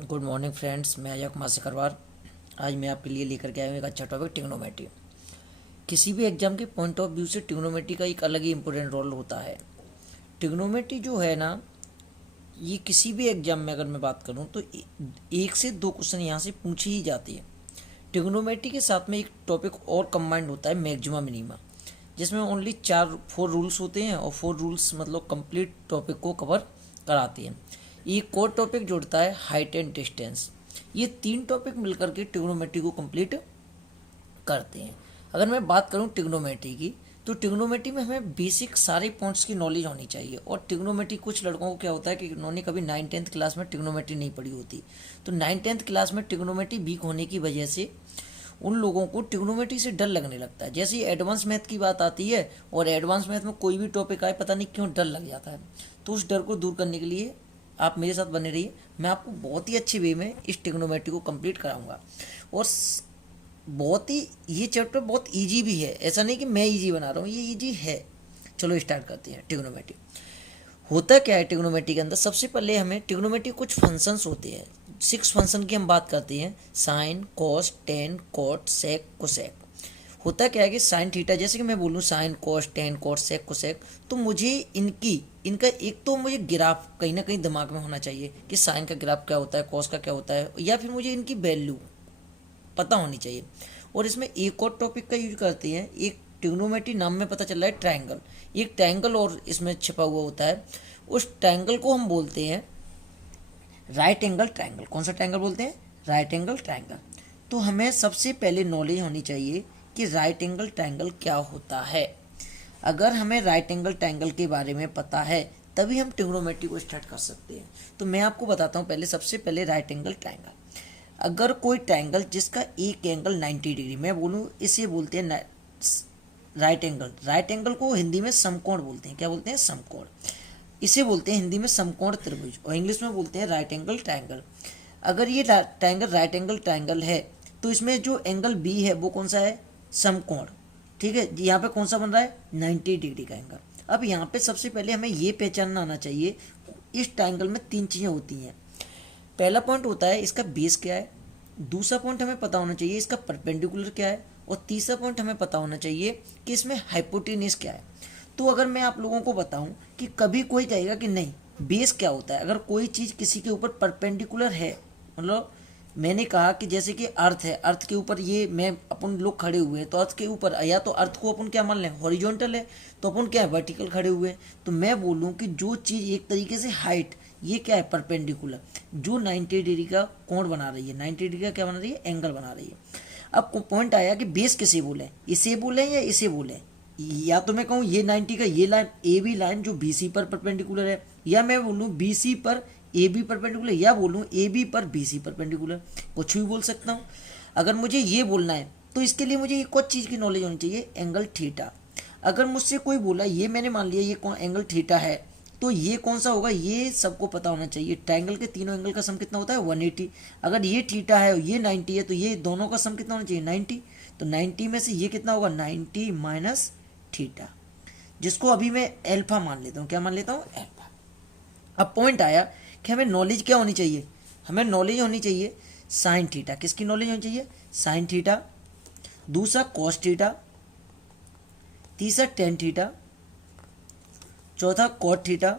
Good morning friends, मैं अजय कुमार सिकरवार। आज मैं आपके लिए लेकर के आया हूँ एक अच्छा टॉपिक, ट्रिग्नोमेट्री। किसी भी एग्जाम के पॉइंट ऑफ व्यू से ट्रिग्नोमेट्री का एक अलग ही इंपॉर्टेंट रोल होता है। ट्रिग्नोमेट्री जो है ना, ये किसी भी एग्जाम में अगर मैं बात करूँ तो एक से दो क्वेश्चन यहाँ से पूछी ही जाती है। ट्रिग्नोमेट्री के साथ में एक टॉपिक और कंबाइंड होता है, मैक्सिमा मिनिमा, जिसमें ओनली 4 रूल्स होते हैं और 4 रूल्स मतलब कंप्लीट टॉपिक को कवर कराते हैं। एक और टॉपिक जोड़ता है हाइट एंड डिस्टेंस। ये 3 टॉपिक मिलकर के ट्रिग्नोमेट्री को कंप्लीट करते हैं। अगर मैं बात करूं ट्रिग्नोमेट्री की, तो ट्रिग्नोमेट्री में हमें बेसिक सारे पॉइंट्स की नॉलेज होनी चाहिए। और ट्रिग्नोमेट्री कुछ लड़कों को क्या होता है कि उन्होंने कभी 9th-10th क्लास में ट्रिग्नोमेट्री नहीं पढ़ी होती, तो 9th-10th क्लास में ट्रिग्नोमेट्री वीक होने की वजह से उन लोगों को ट्रिग्नोमेट्री से डर लगने लगता है। जैसे ही एडवांस मैथ की बात आती है और एडवांस मैथ में कोई भी टॉपिक आए, पता नहीं क्यों डर लग जाता है। तो उस डर को दूर करने के लिए आप मेरे साथ बने रहिए, मैं आपको बहुत ही अच्छे वे में इस ट्रिग्नोमेट्री को कंप्लीट कराऊंगा। और बहुत ही ये चैप्टर बहुत इजी भी है, ऐसा नहीं कि मैं इजी बना रहा हूँ, ये इजी है। चलो स्टार्ट करते हैं। ट्रिग्नोमेट्री होता क्या है? ट्रिग्नोमेट्री के अंदर सबसे पहले हमें ट्रिग्नोमेट्री कुछ फंक्शंस होते हैं। 6 फंक्शन की हम बात करते हैं, sign, cos, tan, cot, sec, cosec. होता क्या है कि साइन थीटा, जैसे कि मैं बोलूँ sign, cos, tan, cot, sec, cosec, तो मुझे इनका एक तो मुझे ग्राफ कहीं ना कहीं दिमाग में होना चाहिए कि साइन का ग्राफ क्या होता है, कॉस का क्या होता है, या फिर मुझे इनकी वैल्यू पता होनी चाहिए। और इसमें एक और टॉपिक का यूज करते हैं, एक ट्रिग्नोमेट्री नाम में पता चल रहा है ट्रायंगल। एक ट्रायंगल और इसमें छिपा हुआ होता है, उस ट्रायंगल को हम बोलते हैं राइट एंगल ट्रायंगल। कौन सा ट्रायंगल बोलते हैं? Right angle triangle. तो हमें सबसे पहले नॉलेज होनी चाहिए कि राइट एंगल ट्रायंगल क्या होता है। अगर हमें राइट एंगल ट्रायंगल के बारे में पता है तभी हम ट्रिग्नोमेट्री को स्टार्ट कर सकते हैं। तो मैं आपको बताता हूँ पहले, सबसे पहले राइट एंगल ट्रायंगल। अगर कोई ट्रायंगल जिसका एक एंगल 90 डिग्री, मैं बोलूँ इसे बोलते हैं राइट एंगल। राइट एंगल को हिंदी में समकोण बोलते हैं। क्या बोलते हैं? समकोण। इसे बोलते हैं हिंदी में समकोण त्रिभुज, और इंग्लिश में बोलते हैं राइट एंगल ट्रायंगल। अगर ये ट्रायंगल राइट एंगल ट्रायंगल है तो इसमें जो एंगल बी है वो कौन सा है? समकोण। ठीक है, यहाँ पे कौन सा बन रहा है? 90 डिग्री का एंगल। अब यहाँ पे सबसे पहले हमें ये पहचानना आना चाहिए, इस ट्रायंगल में 3 चीज़ें होती हैं। पहला पॉइंट होता है इसका बेस क्या है, दूसरा पॉइंट हमें पता होना चाहिए इसका परपेंडिकुलर क्या है, और तीसरा पॉइंट हमें पता होना चाहिए कि इसमें हाइपोटेन्यूज क्या है। तो अगर मैं आप लोगों को बताऊं कि कभी कोई कहेगा कि नहीं बेस क्या होता है, अगर कोई चीज़ किसी के ऊपर परपेंडिकुलर है, मतलब मैंने कहा कि जैसे कि अर्थ है, अर्थ के ऊपर ये मैं अपन लोग खड़े हुए हैं, तो अर्थ के ऊपर या तो अर्थ को अपन क्या मान लें? हॉरिजॉन्टल है, तो अपन क्या है? वर्टिकल खड़े हुए हैं। तो मैं बोलूँ कि जो चीज़ एक तरीके से हाइट, ये क्या है? परपेंडिकुलर, जो 90 डिग्री का कोण बना रही है, 90 डिग्री का क्या बना रही है? एंगल बना रही है। अब पॉइंट आया कि बेस किसे बोले, इसे बोले या इसे बोले। या तो मैं कहूँ ये 90 का ये लाइन, ए बी लाइन जो बी सी पर परपेंडिकुलर है, या मैं बोलूँ बी सी पर ए बी परपेंडिकुलर, या बोलूँ ए बी पर बी सी परपेंडिकुलर, कुछ भी बोल सकता हूँ। अगर मुझे ये बोलना है तो इसके लिए मुझे एक और चीज़ की नॉलेज होनी चाहिए, एंगल थीटा। अगर मुझसे कोई बोला, ये मैंने मान लिया ये कौन एंगल थीटा है, तो ये कौन सा होगा ये सबको पता होना चाहिए। ट्रायंगल के तीनों एंगल का सम कितना होता है? 180। अगर ये थीटा है और ये 90 है तो ये दोनों का सम कितना होना चाहिए? 90। तो 90 में से ये कितना होगा? 90 माइनस थीटा, जिसको अभी मैं एल्फा मान लेता हूँ। क्या मान लेता हूँ? एल्फा। अब पॉइंट आया कि हमें नॉलेज क्या होनी चाहिए? हमें नॉलेज होनी चाहिए साइन थीटा। किसकी नॉलेज होनी चाहिए? Sine theta. दूसरा कॉस थीटा, तीसरा टेन थीटा, चौथा cot theta,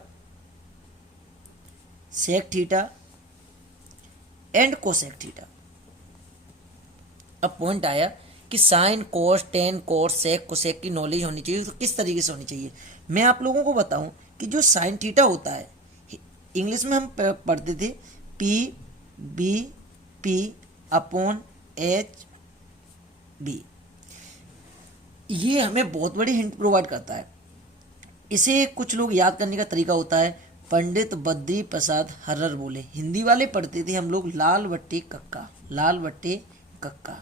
sec theta and cosec theta. अब पॉइंट आया कि sine, cos, tan, cot, sec, cosec की नॉलेज होनी चाहिए। तो किस तरीके से होनी चाहिए? मैं आप लोगों को बताऊं कि जो साइन थीटा होता है, इंग्लिश में हम पढ़ते थे P B P upon H B. ये हमें बहुत बड़ी हिंट प्रोवाइड करता है। इसे कुछ लोग याद करने का तरीका होता है, पंडित बद्री प्रसाद हर्रर बोले। हिंदी वाले पढ़ते थे हम लोग लाल बट्टे कक्का, लाल बट्टे कक्का।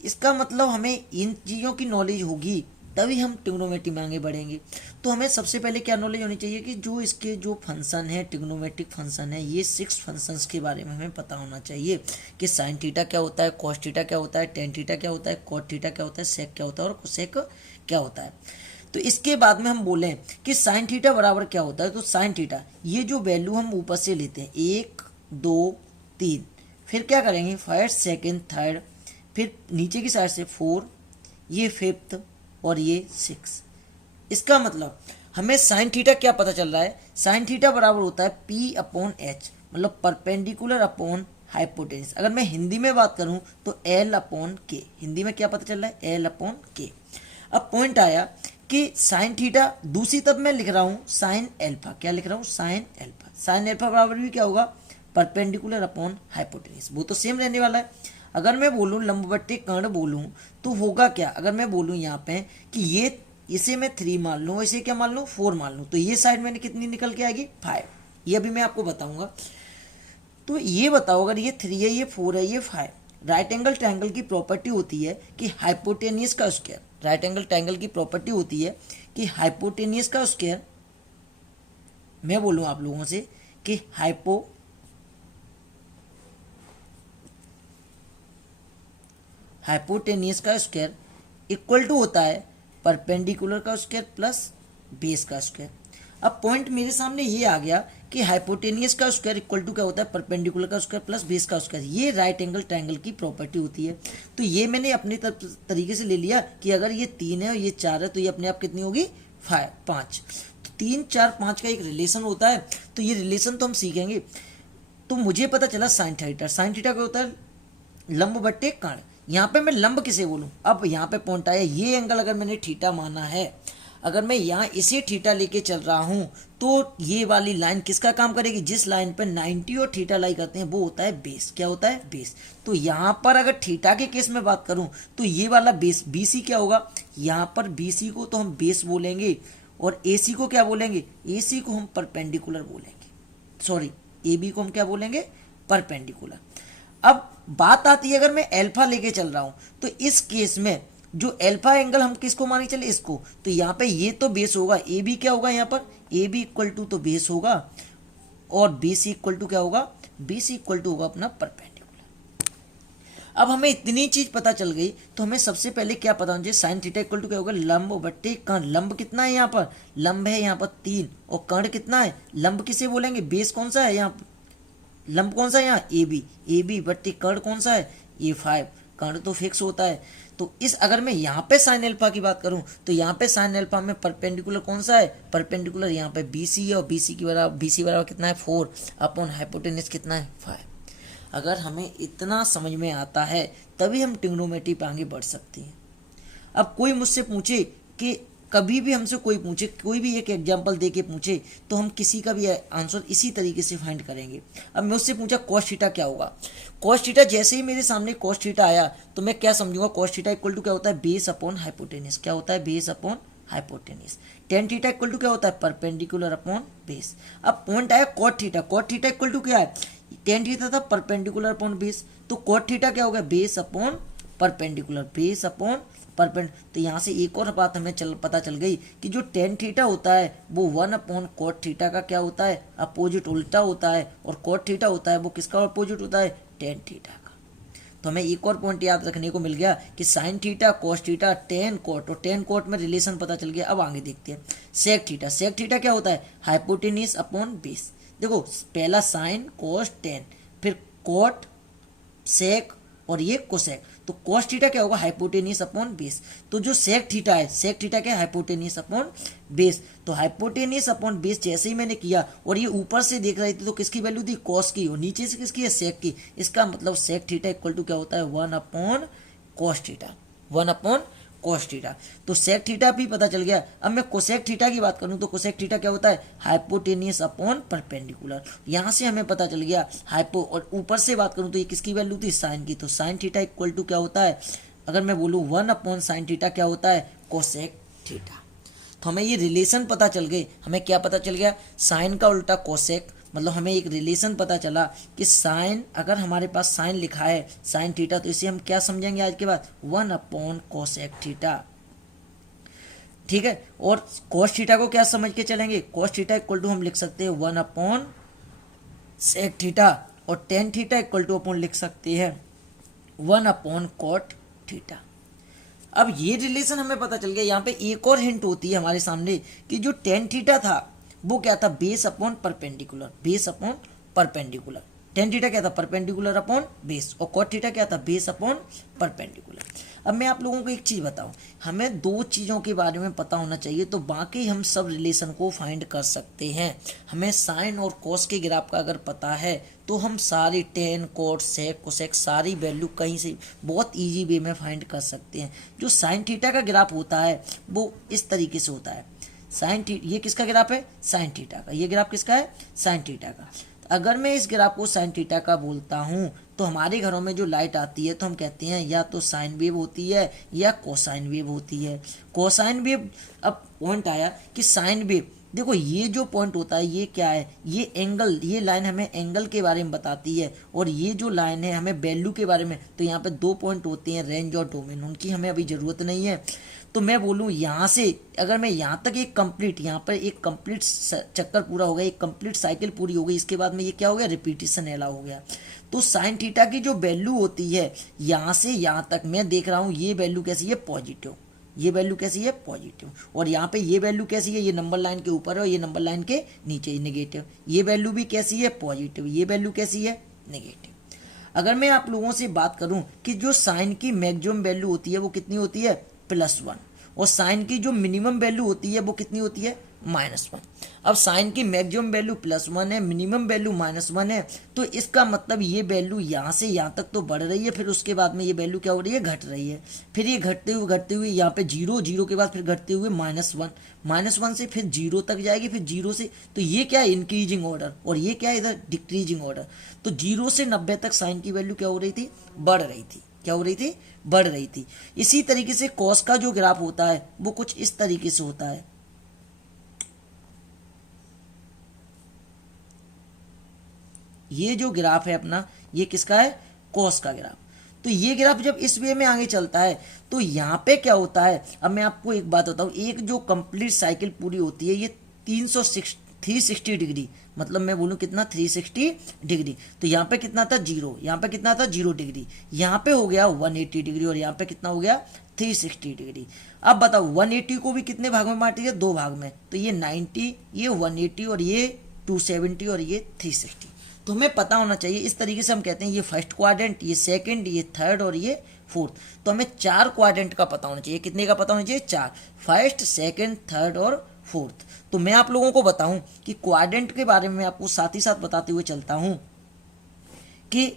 इसका मतलब हमें इन चीज़ों की नॉलेज होगी तभी हम ट्रिग्नोमेट्री में आगे बढ़ेंगे। तो हमें सबसे पहले क्या नॉलेज होनी चाहिए कि जो इसके जो फंक्शन है, ट्रिग्नोमेट्रिक फंक्शन है, ये 6 फंक्शंस के बारे में हमें पता होना चाहिए कि साइन थीटा क्या होता है, कॉस थीटा क्या होता है, टेन थीटा क्या होता है, कॉट थीटा क्या होता है, सेक क्या होता है और कोसेक क्या होता है। तो इसके बाद में हम बोलें कि साइन थीटा बराबर क्या होता है, तो साइन थीटा ये जो वैल्यू हम ऊपर से लेते हैं 1 2 3, फिर क्या करेंगे फर्स्ट सेकंड थर्ड, फिर नीचे की साइड से 4, ये फिफ्थ और ये 6। इसका मतलब हमें साइन थीटा क्या पता चल रहा है, साइन थीटा बराबर होता है P अपॉन H, मतलब परपेंडिकुलर अपॉन हाइपोटेन्यूज। अगर मैं हिंदी में बात करूं तो L अपॉन के, हिंदी में क्या पता चल रहा है L अपॉन के। अब पॉइंट आया कि साइन थीटा दूसरी तरफ मैं लिख रहा हूं साइन एल्फा, क्या लिख रहा हूं साइन एल्फा, साइन एल्फा बराबर भी क्या होगा परपेंडिकुलर अपॉन हाइपोटेन्यूज, वो तो सेम रहने वाला है। अगर मैं बोलूं लंबवत्ती कर्ण बोलूं तो होगा क्या, अगर मैं बोलूं यहाँ पे कि ये इसे मैं 3 मान लूँ, इसे क्या मान लूँ 4 मान लूँ, तो ये साइड मैंने कितनी निकल के आएगी 5। ये अभी मैं आपको बताऊंगा। तो ये बताओ अगर ये 3 है, ये 4 है, ये 5, राइट एंगल ट्रायंगल की प्रॉपर्टी होती है कि हाइपोटेनियस का स्क्वायर, राइट एंगल ट्रायंगल की प्रॉपर्टी होती है कि हाइपोटेनियस का स्क्वायर, मैं बोलूँ आप लोगों से कि हाइपोटेनियस का स्क्वायर इक्वल टू होता है परपेंडिकुलर का स्क्वायर प्लस बेस का स्क्वायर। अब पॉइंट मेरे सामने ये आ गया कि हाइपोटेनियस का स्क्वायर इक्वल टू क्या होता है परपेंडिकुलर का स्क्वायर प्लस बेस का स्क्वायर, ये राइट एंगल ट्रायंगल की प्रॉपर्टी होती है। तो ये मैंने अपने तरीके से ले लिया कि अगर ये 3 है और ये 4 है तो ये अपने आप कितनी होगी 5। तो 3 4 5 का एक रिलेशन होता है, तो ये रिलेशन तो हम सीखेंगे। तो मुझे पता चला साइन थीटा, साइन थीटा क्या होता है लंब बट्टे कर्ण। यहाँ पे मैं लंब किसे बोलूँ, अब यहाँ पे पॉइंट आया, ये एंगल अगर मैंने थीटा माना है, अगर मैं यहाँ इसे थीटा लेके चल रहा हूँ तो ये वाली लाइन किसका काम करेगी, जिस लाइन पे 90 और थीटा लाई करते हैं वो होता है बेस, क्या होता है बेस। तो यहाँ पर अगर थीटा के केस में बात करूँ तो ये वाला बेस BC क्या होगा, यहाँ पर BC को तो हम बेस बोलेंगे और AC को क्या बोलेंगे, AC को हम परपेंडिकुलर बोलेंगे, सॉरी AB को हम क्या बोलेंगे परपेंडिकुलर। अब बात आती है अगर मैं अल्फा लेके चल रहा हूं तो इस केस में जो अल्फा एंगल हम किसको माने चले, इसको, तो यहाँ पे ये तो बेस होगा, ए बी क्या होगा यहाँ पर ए बी इक्वल टू तो बेस होगा और बी सी इक्वल टू क्या होगा, बी सी इक्वल टू होगा अपना परपेंडिकुलर। अब हमें इतनी चीज पता चल गई तो हमें सबसे पहले क्या पता होना चाहिए, साइन थीटा इक्वल टू क्या होगा लंब बट्टे कर्ण। लंब कितना है यहाँ पर, लंब है यहाँ पर 3 और कर्ण कितना है, लंब किसे बोलेंगे बेस कौन सा है यहाँ, लंब कौन सा है यहाँ ए बी बट्टे कर्ण कौन सा है ये 5, कर्ण तो फिक्स होता है। तो इस अगर मैं यहाँ पे साइन अल्फा की बात करूँ तो यहाँ पे साइन अल्फा में परपेंडिकुलर कौन सा है, परपेंडिकुलर यहाँ पे BC है और BC की बराबर BC बराबर कितना है 4 अपॉन हाइपोटेनस कितना है 5। अगर हमें इतना समझ में आता है तभी हम ट्रिग्नोमेट्री पे आगे बढ़ सकते हैं। अब कोई मुझसे पूछे कि कभी भी हमसे कोई पूछे, कोई भी एक एग्जांपल दे के पूछे तो हम किसी का भी आंसर इसी तरीके से फाइंड करेंगे। अब मैं उससे पूछा कॉस थीटा क्या होगा, कॉस थीटा जैसे ही मेरे सामने कॉस थीटा आया तो मैं क्या समझूंगा, कॉस थीटा इक्वल टू क्या होता है बेस अपॉन हाइपोटेनस, क्या होता है base upon hypotenuse. Tan theta equal to क्या होता है परपेंडिकुलर अपॉन बेस। अब पॉइंट आया cot theta, cot theta equal to क्या है, टेन थीटा था परपेंडिकुलर अपॉन बेस, तो कॉट थीटा क्या होगा base upon perpendicular, base upon तो यहाँ से एक और बात हमें पता चल गई कि जो टेन थीटा होता है वो 1 अपॉन कॉट थीटा का क्या होता है अपोजिट उल्टा होता है, और कॉट थीटा होता है वो किसका अपोजिट होता है टेन थीटा का। तो हमें एक और पॉइंट याद रखने को मिल गया कि sine theta cos theta tan cot, और टेन कॉट में रिलेशन पता चल गया। अब आगे देखते हैं सेक थीटा, सेक थीटा क्या होता है हाइपोटेनिस अपॉन बेस। देखो पहला साइन कॉस टेन, फिर कॉट सेक और ये कोसेक, तो कॉस थीटा क्या होगा हाइपोटेनियस अपॉन बेस। तो जो सेक थीटा है, सेक थीटा क्या है हाइपोटेनियस अपॉन बेस। तो हाइपोटेनियस अपॉन बेस जैसे ही मैंने किया और ये ऊपर से देख रही थी तो किसकी वैल्यू थी कॉस की, और नीचे से किसकी है सेक की। इसका मतलब सेक थीटा इक्वल टू क्या होता है 1 upon cos theta, 1 upon cos theta. तो सेक थीटा भी पता चल गया। अब मैं कोसेक थीटा की बात करूं तो कोसेक थीटा क्या होता है हाइपोटेनियस अपॉन परपेंडिकुलर। यहां से हमें पता चल गया हाइपो, और ऊपर से बात करूं तो ये किसकी वैल्यू थी साइन की, तो साइन थीटा इक्वल टू क्या होता है, अगर मैं बोलूं 1 अपॉन साइन थीटा क्या होता है कोसेक थीटा। तो हमें ये रिलेशन पता चल गए। हमें क्या पता चल गया, साइन का उल्टा कोसेक, मतलब हमें एक रिलेशन पता चला कि साइन, अगर हमारे पास साइन लिखा है साइन थीटा तो इसे हम क्या समझेंगे आज के बाद 1 अपॉन कोसेक थीटा, ठीक है। और कोस थीटा को क्या समझ के चलेंगे, कोस थीटा इक्वल टू हम लिख सकते हैं 1 अपॉन सेक थीटा, और टेन थीटा इक्वल टू अपन लिख सकते हैं 1 अपॉन कॉट थीटा। अब ये रिलेशन हमें पता चल गया। यहाँ पे एक और हिंट होती है हमारे सामने कि जो टेन थीटा था वो क्या था base upon perpendicular, base upon perpendicular. Tan theta क्या था, परपेंडिकुलर अपॉन बेस, और कॉट थीटा क्या था, बेस अपॉन परपेंडिकुलर। अब मैं आप लोगों को एक चीज़ बताऊं, हमें दो चीज़ों के बारे में पता होना चाहिए तो बाकी हम सब रिलेशन को फाइंड कर सकते हैं। हमें साइन और कॉस के ग्राफ का अगर पता है तो हम सारी टेन, कॉट, सेक, कोसेक सारी वैल्यू कहीं से बहुत इजी वे में फाइंड कर सकते हैं। जो साइन थीटा का ग्राफ होता है वो इस तरीके से होता है, साइन थीटा, ये किसका ग्राफ है, साइन थीटा का, ये ग्राफ किसका है, साइन थीटा का। अगर मैं इस ग्राफ को साइन थीटा का बोलता हूँ तो हमारे घरों में जो लाइट आती है तो हम कहते हैं या तो साइन वेव होती है या कोसाइन वेव होती है। कोसाइन वेव, अब पॉइंट आया कि साइन वेव, देखो ये जो पॉइंट होता है ये क्या है, ये एंगल, ये लाइन हमें एंगल के बारे में बताती है, और ये जो लाइन है हमें वैल्यू के बारे में। तो यहाँ पे दो पॉइंट होते हैं, रेंज और डोमेन, उनकी हमें अभी ज़रूरत नहीं है। तो मैं बोलूँ यहाँ से अगर मैं यहाँ तक एक कंप्लीट, यहाँ पर एक कंप्लीट चक्कर पूरा हो गया, एक कंप्लीट साइकिल पूरी हो गई, इसके बाद में ये क्या हो गया, रिपीटिशन एला हो गया। तो साइन थीटा की जो वैल्यू होती है यहाँ से यहाँ तक मैं देख रहा हूँ, ये वैल्यू कैसी है, पॉजिटिव, ये वैल्यू कैसी है, पॉजिटिव, और यहाँ पे ये वैल्यू कैसी है, ये नंबर लाइन के ऊपर है और ये नंबर लाइन के नीचे नेगेटिव, ये वैल्यू भी कैसी है, पॉजिटिव, ये वैल्यू कैसी है, नेगेटिव। अगर मैं आप लोगों से बात करूं कि जो साइन की मैक्सिमम वैल्यू होती है वो कितनी होती है, +1, और साइन की जो मिनिमम वैल्यू होती है वो कितनी होती है, -1। अब साइन की मैक्सिमम वैल्यू +1 है, मिनिमम वैल्यू -1 है, तो इसका मतलब ये वैल्यू यहाँ से यहाँ तक तो बढ़ रही है, फिर उसके बाद में ये वैल्यू क्या हो रही है, घट रही है, फिर ये घटते हुए यहाँ पे 0, 0 के बाद फिर घटते हुए -1, -1 से फिर 0 तक जाएगी, फिर 0 से, तो ये क्या है, इंक्रीजिंग ऑर्डर, और ये क्या है इधर, डिक्रीजिंग ऑर्डर। तो 0 से 90 तक साइन की वैल्यू क्या हो रही थी, बढ़ रही थी, क्या हो रही थी, बढ़ रही थी। इसी तरीके से कॉस का जो ग्राफ होता है वो कुछ इस तरीके से होता है, ये जो ग्राफ है अपना, ये किसका है, कॉस का ग्राफ। तो ये ग्राफ जब इस वे में आगे चलता है तो यहाँ पे क्या होता है, अब मैं आपको एक बात बताऊँ, एक जो कंप्लीट साइकिल पूरी होती है ये 360 डिग्री, मतलब मैं बोलूँ कितना, 360 डिग्री। तो यहाँ पे कितना था, 0, यहाँ पे कितना था, 0 डिग्री, यहाँ पे हो गया 180 डिग्री, और यहाँ पे कितना हो गया, 360 डिग्री। अब बताओ 180 को भी कितने भाग में बांटी है, 2 भाग में, तो ये 90, ये 180, और ये 270, और ये 360। तो हमें पता होना चाहिए, इस तरीके से हम कहते हैं ये फर्स्ट क्वाड्रेंट, ये सेकंड, ये थर्ड, और ये फोर्थ। तो हमें 4 क्वाड्रेंट का पता होना चाहिए, कितने का पता होना चाहिए, 4, फर्स्ट, सेकंड, थर्ड और फोर्थ। तो मैं आप लोगों को बताऊं कि क्वाड्रेंट के बारे में आपको साथ ही साथ बताते हुए चलता हूं कि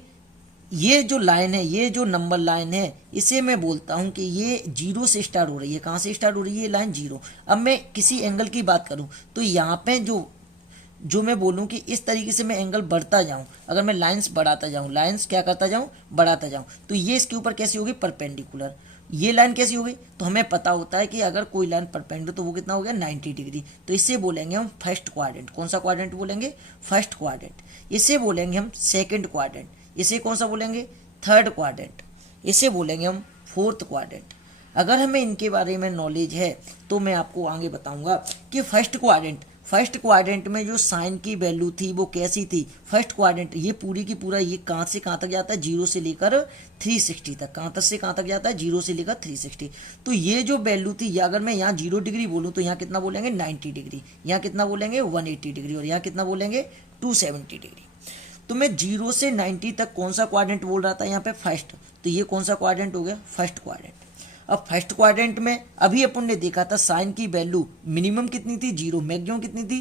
ये जो लाइन है, ये जो नंबर लाइन है, इसे मैं बोलता हूं कि ये 0 से स्टार्ट हो रही है। कहां से स्टार्ट हो रही है, ये लाइन 0। अब मैं किसी एंगल की बात करूं तो यहाँ पे जो मैं बोलूं कि इस तरीके से मैं एंगल बढ़ता जाऊं, अगर मैं लाइंस बढ़ाता जाऊं, लाइंस क्या करता जाऊं, बढ़ाता जाऊं, तो ये इसके ऊपर कैसी होगी, परपेंडिकुलर। ये लाइन कैसी होगी, तो हमें पता होता है कि अगर कोई लाइन परपेंडिकुलर तो वो कितना हो गया, 90 डिग्री। तो इससे बोलेंगे हम फर्स्ट क्वाड्रेंट। कौन सा क्वाड्रेंट बोलेंगे, फर्स्ट क्वाड्रेंट। इसे बोलेंगे हम सेकंड क्वाड्रेंट। इसे कौन सा बोलेंगे, थर्ड क्वाड्रेंट। इसे बोलेंगे हम फोर्थ क्वाड्रेंट। अगर हमें इनके बारे में नॉलेज है तो मैं आपको आगे बताऊंगा कि फर्स्ट क्वाड्रेंट में जो साइन की वैल्यू थी वो कैसी थी। फर्स्ट क्वाड्रेंट ये पूरी की पूरा, ये कहाँ से कहाँ तक जाता है, 0 से लेकर 360 तक। कहाँ तक से कहाँ तक जाता है, 0 से लेकर 360। तो ये जो वैल्यू थी, या अगर मैं यहाँ 0 डिग्री बोलूँ तो यहाँ कितना बोलेंगे, 90 डिग्री, यहाँ कितना बोलेंगे, 180 डिग्री, और यहाँ कितना बोलेंगे, 270 डिग्री। तो मैं 0 से 90 तक कौन सा क्वाड्रेंट बोल रहा था यहाँ पे, फर्स्ट। तो ये कौन सा क्वाड्रेंट हो गया, फर्स्ट क्वाड्रेंट। अब फर्स्ट क्वाड्रेंट में अभी अपन ने देखा था साइन की वैल्यू मिनिमम कितनी थी, 0, मैक्सिमम कितनी थी,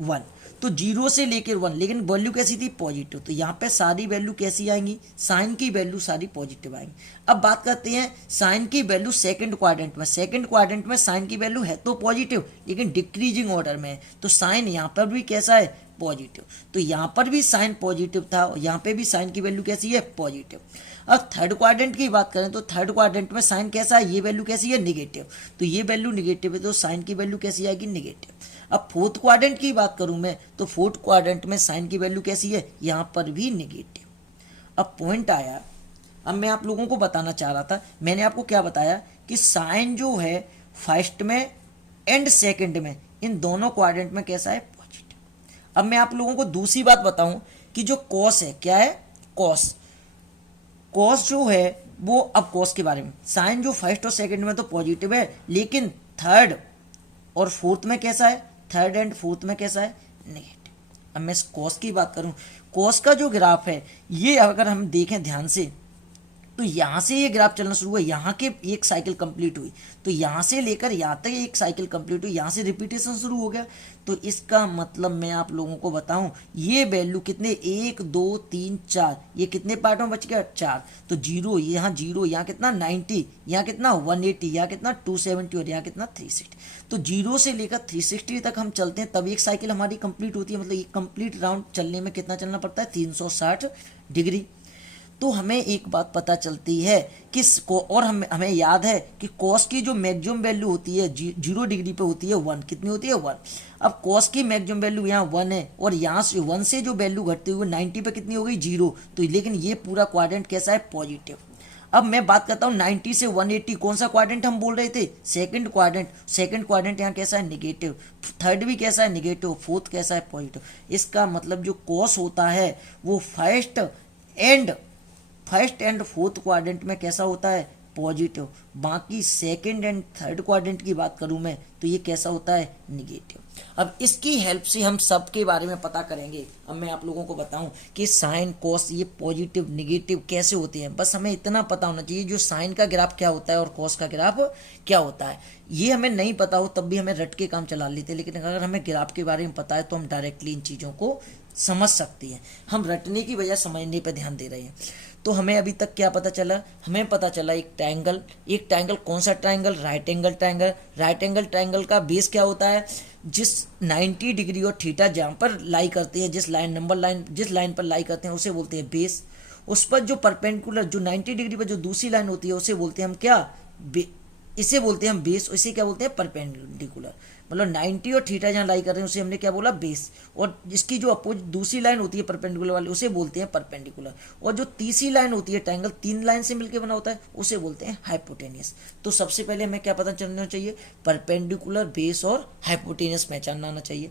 1। तो 0 से लेकर 1, लेकिन वैल्यू कैसी थी, पॉजिटिव। तो यहाँ पे सारी वैल्यू कैसी आएंगी, साइन की वैल्यू सारी पॉजिटिव आएंगी। अब बात करते हैं साइन की वैल्यू सेकंड क्वाड्रेंट में। सेकंड क्वाड्रेंट में साइन की वैल्यू है तो पॉजिटिव, लेकिन डिक्रीजिंग ऑर्डर में है। तो साइन यहाँ पर भी कैसा है, पॉजिटिव। तो यहाँ पर भी साइन पॉजिटिव था और यहाँ पे भी साइन की वैल्यू कैसी है, पॉजिटिव। अब थर्ड क्वाड्रेंट की बात करें तो थर्ड क्वाड्रेंट में साइन कैसा है, ये वैल्यू कैसी है, निगेटिव। तो ये वैल्यू निगेटिव है तो साइन की वैल्यू कैसी आएगी, निगेटिव। अब फोर्थ क्वाड्रेंट की बात करूं मैं तो फोर्थ क्वाड्रेंट में साइन की वैल्यू कैसी है, यहाँ पर भी निगेटिव। अब पॉइंट आया, अब मैं आप लोगों को बताना चाह रहा था, मैंने आपको क्या बताया कि साइन जो है फर्स्ट में एंड सेकंड में, इन दोनों क्वाड्रेंट में कैसा है, पॉजिटिव। अब मैं आप लोगों को दूसरी बात बताऊं कि जो कॉस है, क्या है, कॉस। कॉस जो है वो, अब कॉस के बारे में, साइन जो फर्स्ट और सेकंड में तो पॉजिटिव है, लेकिन थर्ड और फोर्थ में कैसा है, थर्ड एंड फोर्थ में कैसा है, नेगेटिव। अब मैं कॉस की बात करूं, कॉस का जो ग्राफ है ये अगर हम देखें ध्यान से तो यहाँ से ये ग्राफ चलना शुरू हुआ, यहाँ के एक साइकिल कंप्लीट हुई, तो यहाँ से लेकर यहाँ तक एक साइकिल कंप्लीट हुई, यहाँ से रिपीटेशन शुरू हो गया। तो इसका मतलब मैं आप लोगों को बताऊं, ये वैल्यू कितने 1 2 3 4, ये कितने पार्ट में बच गया 4। तो जीरो यहाँ कितना 90, यहाँ कितना 180, यहाँ कितना 270 और यहाँ कितना 360। तो जीरो से लेकर 360 तक हम चलते हैं तब एक साइकिल हमारी कंप्लीट होती है। मतलब एक कंप्लीट राउंड चलने में कितना चलना पड़ता है 360 डिग्री। तो हमें एक बात पता चलती है कि और हमें याद है कि कॉस की जो मैक्सिमम वैल्यू होती है 0 डिग्री पे होती है 1। कितनी होती है 1। अब कॉस की मैक्सिमम वैल्यू यहाँ 1 है और यहाँ से 1 से जो वैल्यू घटते हुए 90 पे कितनी हो गई 0। तो लेकिन ये पूरा क्वाड्रेंट कैसा है पॉजिटिव। अब मैं बात करता हूँ 90 से 180, कौन सा क्वाड्रेंट हम बोल रहे थे सेकंड क्वाड्रेंट। सेकंड क्वाड्रेंट यहाँ कैसा है निगेटिव, थर्ड भी कैसा है निगेटिव, फोर्थ कैसा है पॉजिटिव। इसका मतलब जो कॉस होता है वो फर्स्ट एंड फोर्थ क्वाड्रेंट में कैसा होता है पॉजिटिव। बाकी सेकंड एंड थर्ड क्वाड्रेंट की बात करूं मैं तो ये कैसा होता है निगेटिव। अब इसकी हेल्प से हम सब के बारे में पता करेंगे। अब मैं आप लोगों को बताऊं कि साइन कॉस ये पॉजिटिव निगेटिव कैसे होते हैं। बस हमें इतना पता होना चाहिए जो साइन का ग्राफ क्या होता है और कॉस का ग्राफ क्या होता है। ये हमें नहीं पता हो तब भी हमें रट के काम चला लेते हैं, लेकिन अगर हमें ग्राफ के बारे में पता है तो हम डायरेक्टली इन चीज़ों को समझ सकते हैं। हम रटने की बजाय समझने पर ध्यान दे रहे हैं। तो हमें अभी तक क्या पता चला, हमें पता चला एक ट्रायंगल कौन सा ट्रायंगल राइट एंगल ट्रायंगल का बेस क्या होता है जिस 90 डिग्री और थीटा जहाँ पर लाई करते हैं, जिस लाइन पर लाई करते हैं उसे बोलते हैं बेस। उस पर जो परपेंडिकुलर जो 90 डिग्री पर जो दूसरी लाइन होती है उसे बोलते हैं हम क्या इसे बोलते हैं हम बेस। इसे क्या बोलते हैं परपेंडिकुलर। मतलब 90 और थीटा जहाँ लाई कर रहे हैं उसे हमने क्या बोला बेस। और इसकी जो अपोजिट दूसरी लाइन होती है परपेंडिकुलर वाली उसे बोलते हैं परपेंडिकुलर। और जो तीसरी लाइन होती है ट्रायंगल 3 लाइन से मिलकर बना होता है उसे बोलते हैं हाइपोटेनियस। तो सबसे पहले हमें क्या पता चलना चाहिए परपेंडिकुलर बेस और हाइपोटेनियस पहचानना आना चाहिए।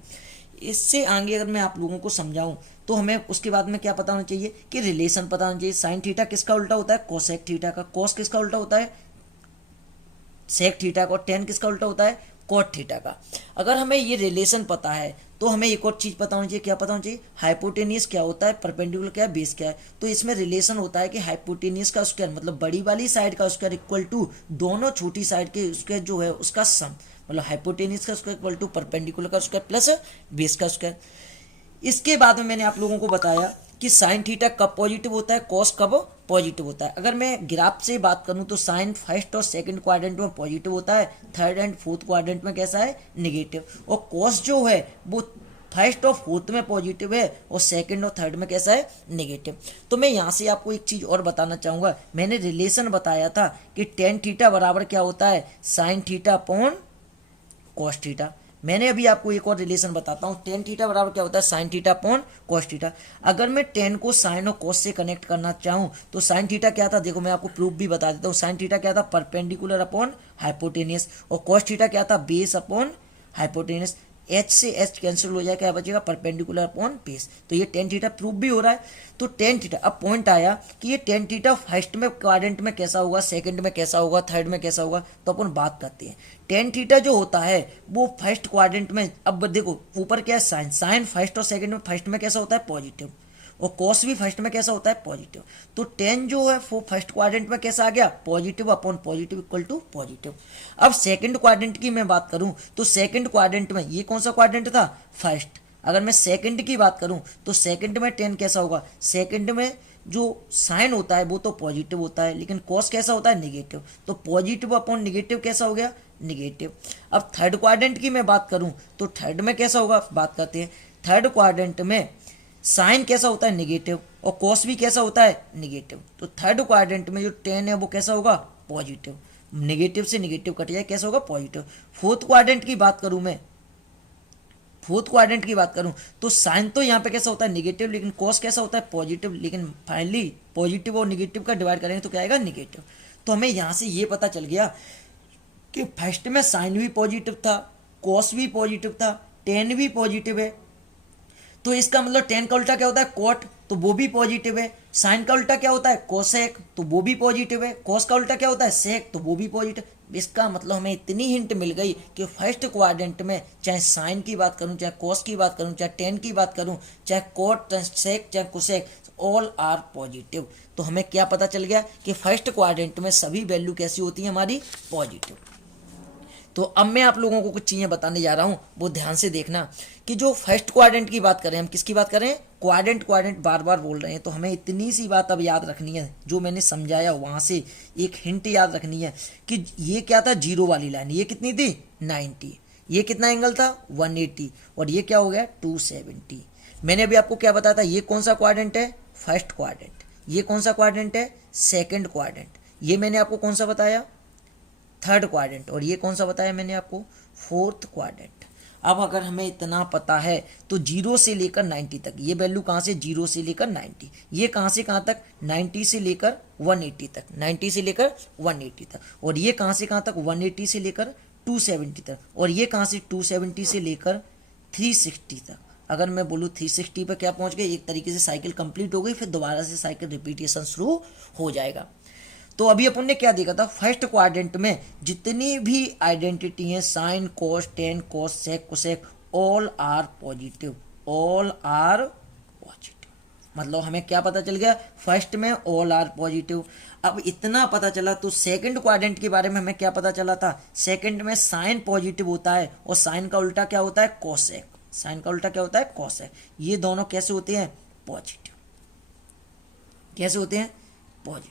इससे आगे अगर मैं आप लोगों को समझाऊं तो हमें उसके बाद में क्या पता होना चाहिए कि रिलेशन पता होना चाहिए। साइन थीटा किसका उल्टा होता है कोसेक थीटा का, कॉस किसका उल्टा होता है सेक थीटा का, और टेन किसका उल्टा होता है कॉट थीटा का। अगर हमें ये रिलेशन पता है तो हमें एक और चीज पता होनी चाहिए। क्या पता होना चाहिए हाइपोटेनियस क्या होता है, परपेंडिकुलर क्या है, बेस क्या है। तो इसमें रिलेशन होता है कि हाइपोटेनियस का स्क्वायर मतलब बड़ी वाली साइड का स्क्वायर इक्वल टू दोनों छोटी साइड के स्क्वायर जो है उसका सम। मतलब हाइपोटेनियस का स्क्वायर इक्वल टू परपेंडिकुलर का स्क्वायर प्लस बेस का स्क्वायर। इसके बाद में मैंने आप लोगों को बताया कि साइन थीटा कब पॉजिटिव होता है, कॉस कब पॉजिटिव होता है। अगर मैं ग्राफ से बात करूं तो साइन फर्स्ट और सेकंड क्वाड्रेंट में पॉजिटिव होता है, थर्ड एंड फोर्थ क्वाड्रेंट में कैसा है निगेटिव। और कॉस जो है वो फर्स्ट और फोर्थ में पॉजिटिव है और सेकंड और थर्ड में कैसा है नेगेटिव। तो मैं यहाँ से आपको एक चीज और बताना चाहूंगा। मैंने रिलेशन बताया था कि टेन थीटा बराबर क्या होता है sine theta upon cos theta. मैंने अभी आपको एक और रिलेशन बताता हूँ। टेन थीटा बराबर क्या होता है sine theta upon cos theta. अगर मैं टेन को साइन और कॉस से कनेक्ट करना चाहूँ तो साइन थीटा क्या था, देखो मैं आपको प्रूफ भी बता देता हूँ। साइन थीटा क्या था परपेंडिकुलर अपॉन हाइपोटेनियस, और कॉस थीटा क्या था बेस अपॉन हाइपोटेनियस। एच से एच कैंसिल हो जाए, क्या बचेगा परपेंडिकुलर अपॉन बेस। तो ये टेन थीटा प्रूफ भी हो रहा है। तो टेन थीटा, अब पॉइंट आया कि ये टेन थीटा फर्स्ट में क्वाड्रेंट में कैसा होगा, सेकंड में कैसा होगा, थर्ड में कैसा होगा। तो अपन बात करते हैं। टेन थीटा जो होता है वो फर्स्ट क्वाड्रेंट में, अब देखो ऊपर क्या है साइन फर्स्ट और सेकंड में फर्स्ट में कैसा होता है पॉजिटिव, और कॉस भी फर्स्ट में कैसा होता है पॉजिटिव। तो टेन जो है वो फर्स्ट क्वाड्रेंट में कैसा आ गया positive upon positive equal to positive. अब सेकंड क्वाड्रेंट की मैं बात करूं तो सेकंड क्वाड्रेंट में ये कौन सा क्वाड्रेंट था फर्स्ट। अगर मैं सेकंड की बात करूं तो सेकंड में टेन कैसा होगा, सेकंड में जो साइन होता है वो तो पॉजिटिव होता है लेकिन कॉस कैसा होता है निगेटिव। तो पॉजिटिव अपॉन निगेटिव कैसा हो गया निगेटिव। अब थर्ड क्वाड्रेंट की मैं बात करूं तो थर्ड में कैसा होगा बात करते हैं। थर्ड क्वाड्रेंट में साइन कैसा होता है निगेटिव और कॉस भी कैसा होता है निगेटिव। तो थर्ड क्वाड्रेंट में जो टेन है वो कैसा होगा पॉजिटिव, निगेटिव से निगेटिव कट जाए कैसा होगा पॉजिटिव। फोर्थ क्वाड्रेंट की बात करूं मैं, फोर्थ क्वाड्रेंट की बात करूं तो साइन तो यहाँ पे कैसा होता है निगेटिव लेकिन कॉस कैसा होता है पॉजिटिव। लेकिन फाइनली पॉजिटिव और निगेटिव का डिवाइड करेंगे तो क्या आएगा निगेटिव। तो हमें यहाँ से ये पता चल गया कि फर्स्ट में साइन भी पॉजिटिव था, कॉस भी पॉजिटिव था, टेन भी पॉजिटिव है। तो इसका मतलब टेन का उल्टा क्या होता है कॉट। तो वो भी पॉजिटिव है। साइन का उल्टा क्या होता है कोसेक, तो वो भी पॉजिटिव है। कोस का उल्टा क्या होता है सेक, तो वो भी पॉजिटिव। इसका मतलब हमें इतनी हिंट मिल गई कि फर्स्ट क्वाड्रेंट में चाहे साइन की बात करूं, चाहे कोस की बात करूं, चाहे टेन की बात करूं, चाहे कोट, चाहे सेक, चाहे कोसेक, ऑल आर पॉजिटिव। तो हमें क्या पता चल गया कि फर्स्ट क्वाड्रेंट में सभी वैल्यू कैसी होती है हमारी पॉजिटिव। तो अब मैं आप लोगों को कुछ चीज़ें बताने जा रहा हूँ, वो ध्यान से देखना कि जो फर्स्ट क्वाड्रेंट की बात करें, हम किसकी बात करें क्वाड्रेंट, क्वाड्रेंट बार बार बोल रहे हैं, तो हमें इतनी सी बात अब याद रखनी है जो मैंने समझाया वहाँ से एक हिंट याद रखनी है कि ये क्या था जीरो वाली लाइन, ये कितनी थी 90, ये कितना एंगल था 180 और ये क्या हो गया 270। मैंने अभी आपको क्या बताया था, ये कौन सा क्वाड्रेंट है फर्स्ट क्वाड्रेंट, ये कौन सा क्वाड्रेंट है सेकंड क्वाड्रेंट, ये मैंने आपको कौन सा बताया थर्ड क्वाड्रेंट, और ये कौन सा बताया मैंने आपको फोर्थ क्वाड्रेंट। अब अगर हमें इतना पता है तो 0 से लेकर 90 तक ये वैल्यू कहाँ से 0 से लेकर 90, ये कहाँ से कहाँ तक 90 से लेकर 180 तक, 90 से लेकर 180 तक, और ये कहाँ से कहाँ तक 180 से लेकर 270 तक, और ये कहाँ से 270 से लेकर 360 तक। अगर मैं बोलूँ 360 पर क्या पहुँच गए, एक तरीके से साइकिल कंप्लीट हो गई, फिर दोबारा से साइकिल रिपीटेशन शुरू हो जाएगा। तो अभी अपन ने क्या देखा था फर्स्ट क्वाड्रेंट में जितनी भी आइडेंटिटी हैं sine cos tan cos sec cosec all are positive, all are positive. मतलब हमें क्या पता चल गया फर्स्ट में ऑल आर पॉजिटिव। अब इतना पता चला तो सेकंड क्वाड्रेंट के बारे में हमें क्या पता चला था, सेकंड में साइन पॉजिटिव होता है और साइन का उल्टा क्या होता है कोसेक, साइन का उल्टा क्या होता है कोसेक। ये दोनों कैसे होते हैं पॉजिटिव, कैसे होते हैं पॉजिटिव,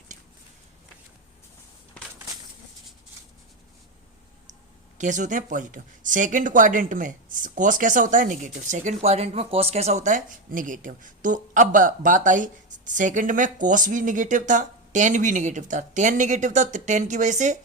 कैसे होते हैं पॉजिटिव। सेकंड क्वाड्रेंट में कॉस कैसा होता है नेगेटिव, सेकंड क्वाड्रेंट में कॉस कैसा होता है नेगेटिव। तो अब बात आई सेकंड में कॉस भी नेगेटिव था टेन भी नेगेटिव था, टेन नेगेटिव था तो टेन की वजह से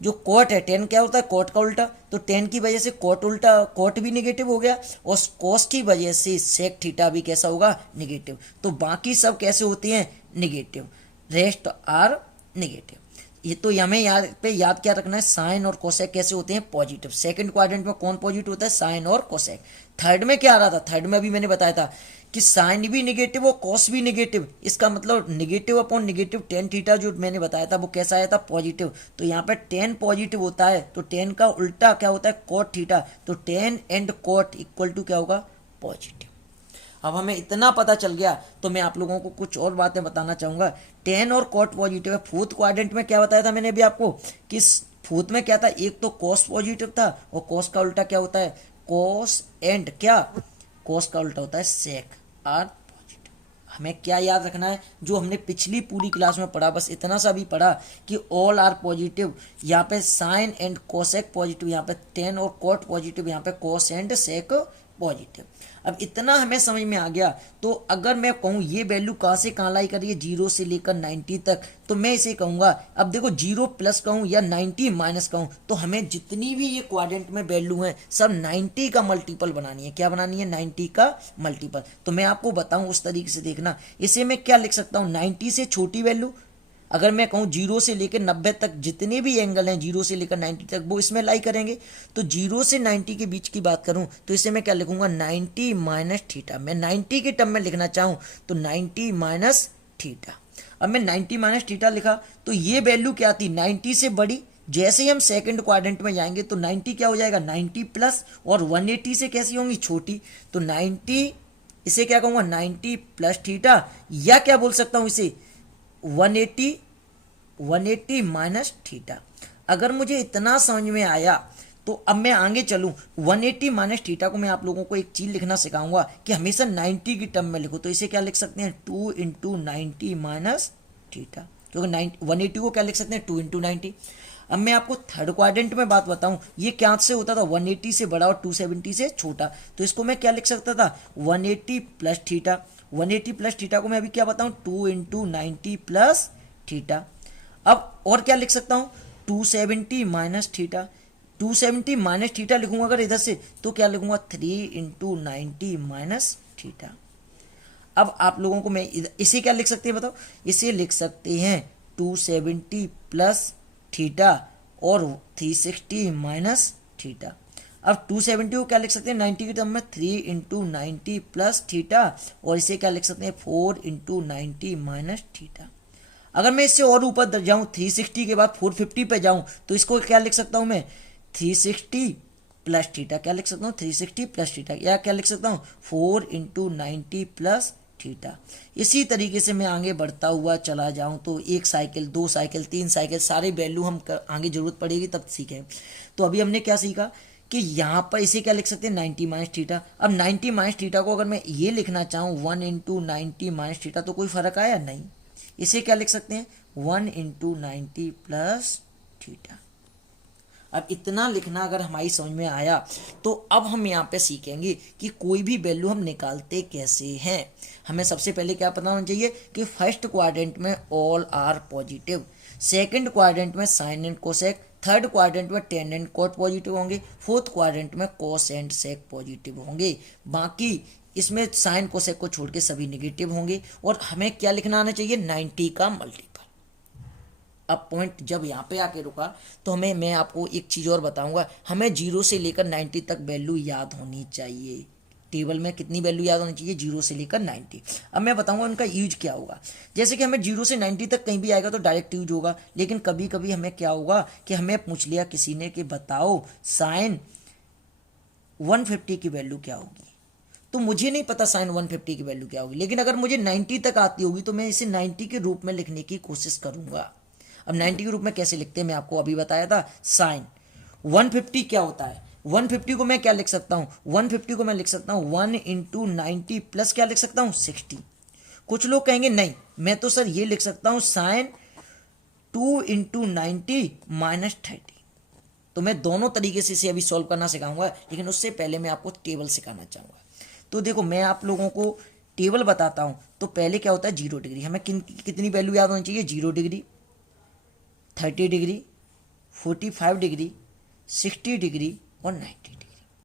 जो कोट है टेन क्या होता है कोट का उल्टा, तो टेन की वजह से कोट उल्टा कोट भी नेगेटिव हो गया और कॉस की वजह से सेक थीटा भी कैसा होगा नेगेटिव। तो बाकी सब कैसे होते हैं नेगेटिव, रेस्ट आर नेगेटिव। ये तो हमें याद क्या रखना है साइन और कोसेक कैसे होते हैं पॉजिटिव। सेकंड क्वाड्रेंट में कौन पॉजिटिव होता है साइन और कोसेक। थर्ड में क्या आ रहा था, थर्ड में अभी मैंने बताया था कि साइन भी नेगेटिव और कॉस भी नेगेटिव, इसका मतलब negative upon negative tan theta जो मैंने बताया था वो कैसा आया था पॉजिटिव। तो यहाँ पे टेन पॉजिटिव होता है तो टेन का उल्टा क्या होता है कोट थीटा, तो tan and cot equal to क्या होगा पॉजिटिव। अब हमें इतना पता चल गया तो मैं आप लोगों को कुछ और बातें बताना चाहूँगा। टेन और कोट पॉजिटिव है। फोर्थ क्वाड्रेंट में क्या बताया था मैंने अभी आपको कि फोर्थ में क्या था, एक तो कोस पॉजिटिव था और कोस का उल्टा क्या होता है कोस एंड क्या कोस का उल्टा होता है सेक आर पॉजिटिव। हमें क्या याद रखना है जो हमने पिछली पूरी क्लास में पढ़ा, बस इतना सा भी पढ़ा कि ऑल आर पॉजिटिव, यहाँ पे साइन एंड कोसेक पॉजिटिव, यहाँ पे टेन और कोट पॉजिटिव, यहाँ पे कोस एंड सेक पॉजिटिव। अब इतना हमें समझ में आ गया तो अगर मैं कहूँ ये वैल्यू कहाँ से कहाँ लाई करिए 0 से लेकर 90 तक, तो मैं इसे कहूँगा अब देखो 0 प्लस कहूँ या 90 माइनस कहूँ, तो हमें जितनी भी ये क्वाड्रेंट में वैल्यू है सब 90 का मल्टीपल बनानी है। क्या बनानी है 90 का मल्टीपल। तो मैं आपको बताऊँ उस तरीके से देखना, इसे मैं क्या लिख सकता हूँ 90 से छोटी वैल्यू, अगर मैं कहूँ 0 से लेकर 90 तक जितने भी एंगल हैं 0 से लेकर 90 तक वो इसमें लाई करेंगे। तो 0 से 90 के बीच की बात करूँ तो इसे मैं क्या लिखूंगा 90 माइनस थीटा। मैं 90 के टर्म में लिखना चाहूँ तो 90 माइनस थीटा। अब मैं 90 माइनस थीटा लिखा तो ये वैल्यू क्या थी 90 से बड़ी। जैसे ही हम सेकंड क्वाड्रेंट में जाएंगे तो 90 क्या हो जाएगा 90 प्लस, और 180 से कैसी होंगी छोटी, तो 90 इसे क्या कहूँगा 90 प्लस थीटा, या क्या बोल सकता हूँ इसे 180 माइनस थीटा। अगर मुझे इतना समझ में आया तो अब मैं आगे चलूँ 180 माइनस थीटा को मैं आप लोगों को एक चीज़ लिखना सिखाऊंगा कि हमेशा 90 की टर्म में लिखो। तो इसे क्या लिख सकते हैं 2 इंटू 90 माइनस थीटा, क्योंकि 180 को क्या लिख सकते हैं 2 इंटू 90। अब मैं आपको थर्ड क्वाड्रेंट में बात बताऊं, ये क्या से होता था 180 से बड़ा और 270 से छोटा, तो इसको मैं क्या लिख सकता था 180 प्लस थीटा। 180 प्लस थीटा को मैं अभी क्या बताऊं 2 इंटू 90 प्लस थीटा। अब और क्या लिख सकता हूं 270 माइनस थीटा। 270 माइनस थीटा लिखूंगा अगर इधर से तो क्या लिखूंगा 3 इंटू 90 माइनस थीटा। अब आप लोगों को मैं इसे क्या लिख सकते हैं बताओ, इसे लिख सकते हैं 270 प्लस थीटा और 360 माइनस थीटा। अब 270 को क्या लिख सकते हैं 90 की टर्म में 3 इंटू 90 प्लस थीटा, और इसे क्या लिख सकते हैं 4 इंटू 90 माइनस थीटा। अगर मैं इससे और ऊपर जाऊं 360 के बाद 450 पे जाऊं तो इसको क्या लिख सकता हूं मैं 360 प्लस थीटा, क्या लिख सकता हूँ 360 प्लस थीटा, या क्या लिख सकता हूँ 4 इंटू 90 प्लस थीटा। इसी तरीके से मैं आगे बढ़ता हुआ चला जाऊं तो 1 साइकिल 2 साइकिल 3 साइकिल सारे वैल्यू हम आगे जरूरत पड़ेगी तब सीखें। तो अभी हमने क्या सीखा कि यहाँ पर इसे क्या लिख सकते हैं 90 माइनस थीटा। अब 90 माइनस थीटा को अगर मैं ये लिखना चाहूँ 1 इंटू 90 माइनस थीटा तो कोई फर्क आया नहीं। इसे क्या लिख सकते हैं 1 इंटू 90 प्लस थीटा। अब इतना लिखना अगर हमारी समझ में आया तो अब हम यहाँ पे सीखेंगे कि कोई भी वैल्यू हम निकालते कैसे हैं। हमें सबसे पहले क्या पता होना चाहिए कि फर्स्ट क्वाड्रेंट में all are positive, second quadrant में sine and cosec, third quadrant में टेन एंड कॉट पॉजिटिव होंगे, फोर्थ क्वाड्रेंट में कॉस एंड सेक पॉजिटिव होंगे। बाकी इसमें साइन कोसेक को छोड़ के सभी निगेटिव होंगे। और हमें क्या लिखना आना चाहिए 90 का मल्टीपल। अब पॉइंट जब यहाँ पे आके रुका तो मैं आपको एक चीज़ और बताऊंगा, हमें 0 से लेकर 90 तक वैल्यू याद होनी चाहिए। टेबल में कितनी वैल्यू याद होनी चाहिए 0 से लेकर 90। अब मैं बताऊंगा उनका यूज क्या होगा। जैसे कि हमें 0 से 90 तक कहीं भी आएगा तो डायरेक्ट यूज होगा, लेकिन कभी कभी हमें क्या होगा कि हमें पूछ लिया किसी ने कि बताओ साइन 150 की वैल्यू क्या होगी, तो मुझे नहीं पता साइन 150 की वैल्यू क्या होगी, लेकिन अगर मुझे 90 तक आती होगी तो मैं इसे 90 के रूप में लिखने की कोशिश करूंगा। अब 90 के रूप में कैसे लिखते हैं मैं आपको अभी बताया था। साइन 150 क्या होता है 150 को मैं क्या लिख सकता हूँ 150 को मैं लिख सकता हूँ 1 इंटू 90 प्लस क्या लिख सकता हूँ 60। कुछ लोग कहेंगे नहीं मैं तो सर ये लिख सकता हूँ साइन 2 इंटू 90 माइनस 30। तो मैं दोनों तरीके से इसे अभी सॉल्व करना सिखाऊंगा, लेकिन उससे पहले मैं आपको टेबल सिखाना चाहूँगा। तो देखो मैं आप लोगों को टेबल बताता हूँ। तो पहले क्या होता है 0 डिग्री, हमें कितनी वैल्यू याद होनी चाहिए 0 डिग्री, 30 डिग्री, 45 डिग्री, 60 डिग्री और 90 डिग्री।